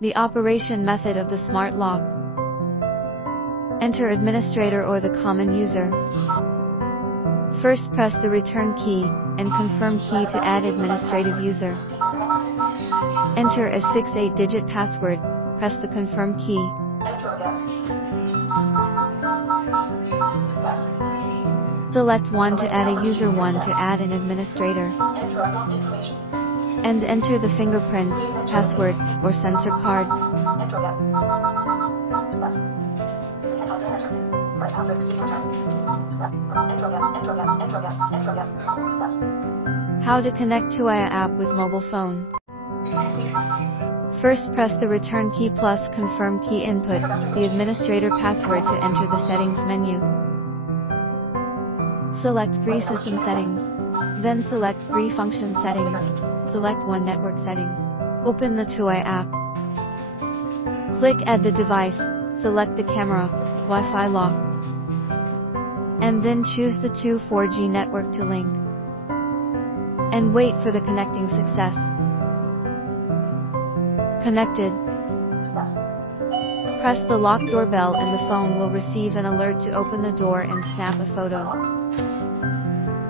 The operation method of the smart lock. Enter administrator or the common user. First press the return key and confirm key to add administrative user. Enter a 6-8-digit password, press the confirm key. Select 1 to add a user, 1 to add an administrator. And enter the fingerprint, password, or sensor card. How to connect to IA app with mobile phone. First press the return key plus confirm key, input the administrator password to enter the settings menu. Select 3 system settings. Then select 3 function settings. Select 1 network settings. Open the TUI app. Click add the device, select the camera, Wi-Fi lock. And then choose the 4G network to link. And wait for the connecting success. Connected. Press the lock doorbell and the phone will receive an alert to open the door and snap a photo.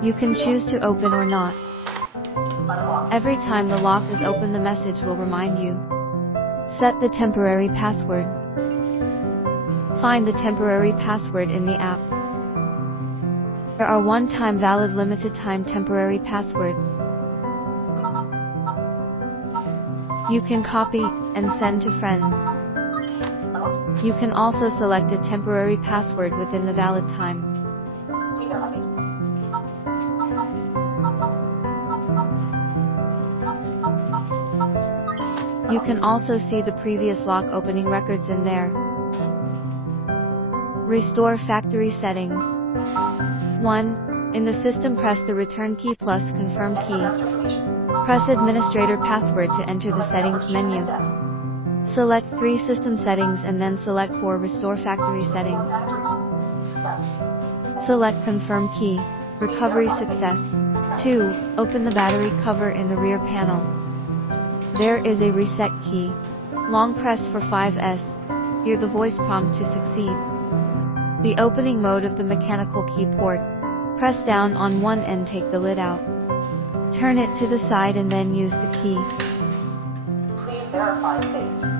You can choose to open or not. Every time the lock is open, the message will remind you. Set the temporary password. Find the temporary password in the app. There are one-time valid limited time temporary passwords. You can copy and send to friends. You can also select a temporary password within the valid time. You can also see the previous lock opening records in there. Restore factory settings. 1. In the system, press the return key plus confirm key. Press administrator password to enter the settings menu. Select 3 system settings and then select 4 restore factory settings. Select confirm key. Recovery success. 2. Open the battery cover in the rear panel. There is a reset key. Long press for 5S. Hear the voice prompt to succeed. The opening mode of the mechanical key port. Press down on one and take the lid out. Turn it to the side and then use the key. Please verify face.